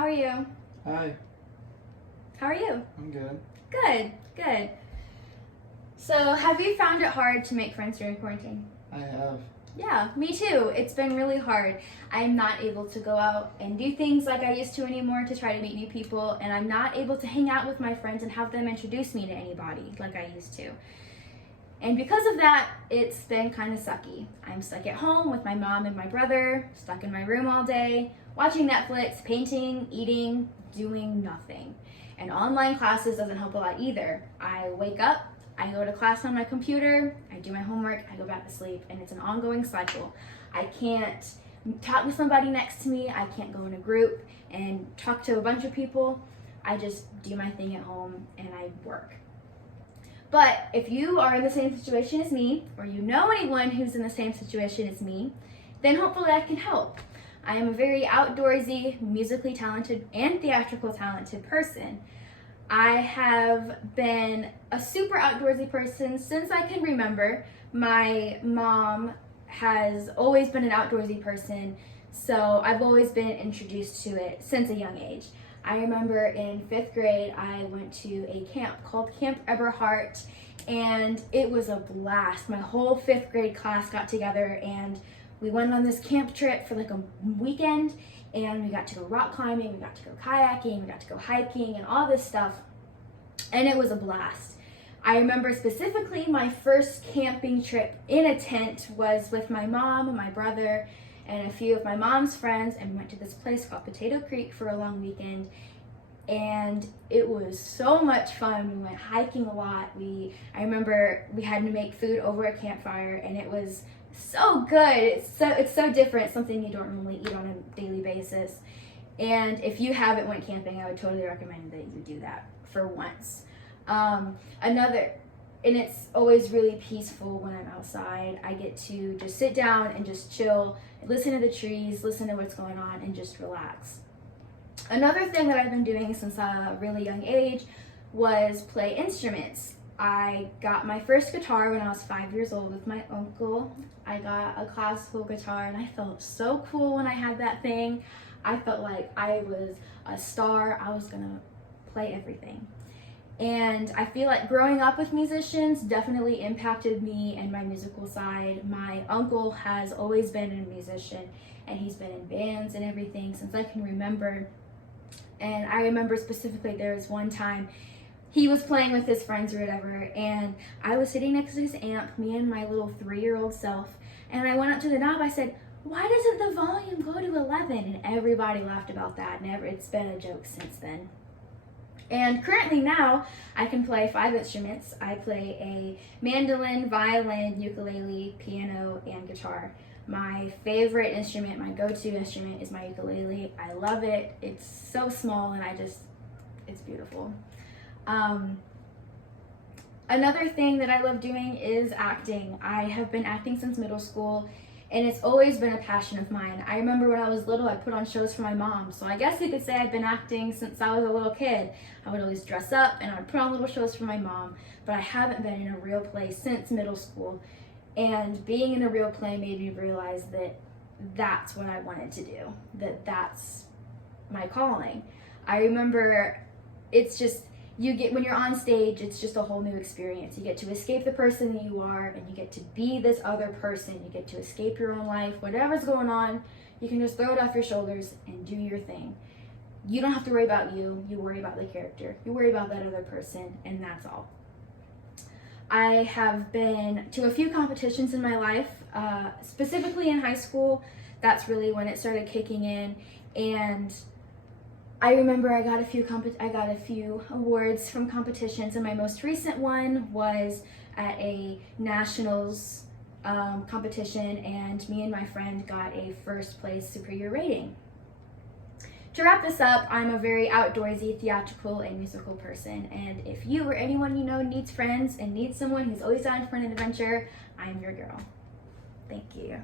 how are you? Hi, How are you? I'm good. Good, good. So, have you found it hard to make friends during quarantine? I have. Yeah, me too. It's been really hard. I'm not able to go out and do things like I used to anymore to try to meet new people, and I'm not able to hang out with my friends and have them introduce me to anybody like I used to. And because of that, it's been kind of sucky. I'm stuck at home with my mom and my brother, stuck in my room all day, watching Netflix, painting, eating, doing nothing. And online classes doesn't help a lot either. I wake up, I go to class on my computer, I do my homework, I go back to sleep, and it's an ongoing cycle. I can't talk to somebody next to me, I can't go in a group and talk to a bunch of people. I just do my thing at home and I work. But if you are in the same situation as me, or you know anyone who's in the same situation as me, then hopefully I can help. I am a very outdoorsy, musically talented, and theatrical talented person. I have been a super outdoorsy person since I can remember. My mom has always been an outdoorsy person, so I've always been introduced to it since a young age. I remember in 5th grade, I went to a camp called Camp Eberhart, and it was a blast. My whole 5th grade class got together, and we went on this camp trip for like a weekend, and we got to go rock climbing, we got to go kayaking, we got to go hiking, and all this stuff, and it was a blast. I remember specifically my first camping trip in a tent was with my mom and my brother and a few of my mom's friends, and we went to this place called Potato Creek for a long weekend, and it was so much fun. We went hiking a lot. I remember we had to make food over a campfire, and it was so good. It's so different, something you don't normally eat on a daily basis. And if you haven't went camping, I would totally recommend that you do that for once. And it's always really peaceful when I'm outside. I get to just sit down and just chill, listen to the trees, listen to what's going on, and just relax. Another thing that I've been doing since a really young age was play instruments. I got my first guitar when I was 5 years old with my uncle. I got a classical guitar, and I felt so cool when I had that thing. I felt like I was a star. I was gonna play everything. And I feel like growing up with musicians definitely impacted me and my musical side. My uncle has always been a musician, and he's been in bands and everything since I can remember. And I remember specifically there was one time he was playing with his friends or whatever, and I was sitting next to his amp, me and my little 3-year-old self, and I went up to the knob. I said, "Why doesn't the volume go to 11?" And everybody laughed about that. It's been a joke since then. And currently now, I can play 5 instruments. I play a mandolin, violin, ukulele, piano, and guitar. My favorite instrument, my go-to instrument, is my ukulele. I love it. It's so small, and it's beautiful. Another thing that I love doing is acting. I have been acting since middle school, and it's always been a passion of mine. I remember when I was little, I put on shows for my mom, so I guess you could say I've been acting since I was a little kid. I would always dress up, and I would put on little shows for my mom, but I haven't been in a real play since middle school, and being in a real play made me realize that that's what I wanted to do, that's my calling. I remember it's just, when you're on stage, it's just a whole new experience. You get to escape the person that you are, and you get to be this other person. You get to escape your own life. Whatever's going on, you can just throw it off your shoulders and do your thing. You don't have to worry about you. You worry about the character. You worry about that other person, and that's all. I have been to a few competitions in my life, specifically in high school. That's really when it started kicking in, and I remember I got a few awards from competitions, and my most recent one was at a nationals competition, and me and my friend got a 1st place superior rating. To wrap this up, I'm a very outdoorsy, theatrical, and musical person, and if you or anyone you know needs friends and needs someone who's always down for an adventure, I'm your girl. Thank you.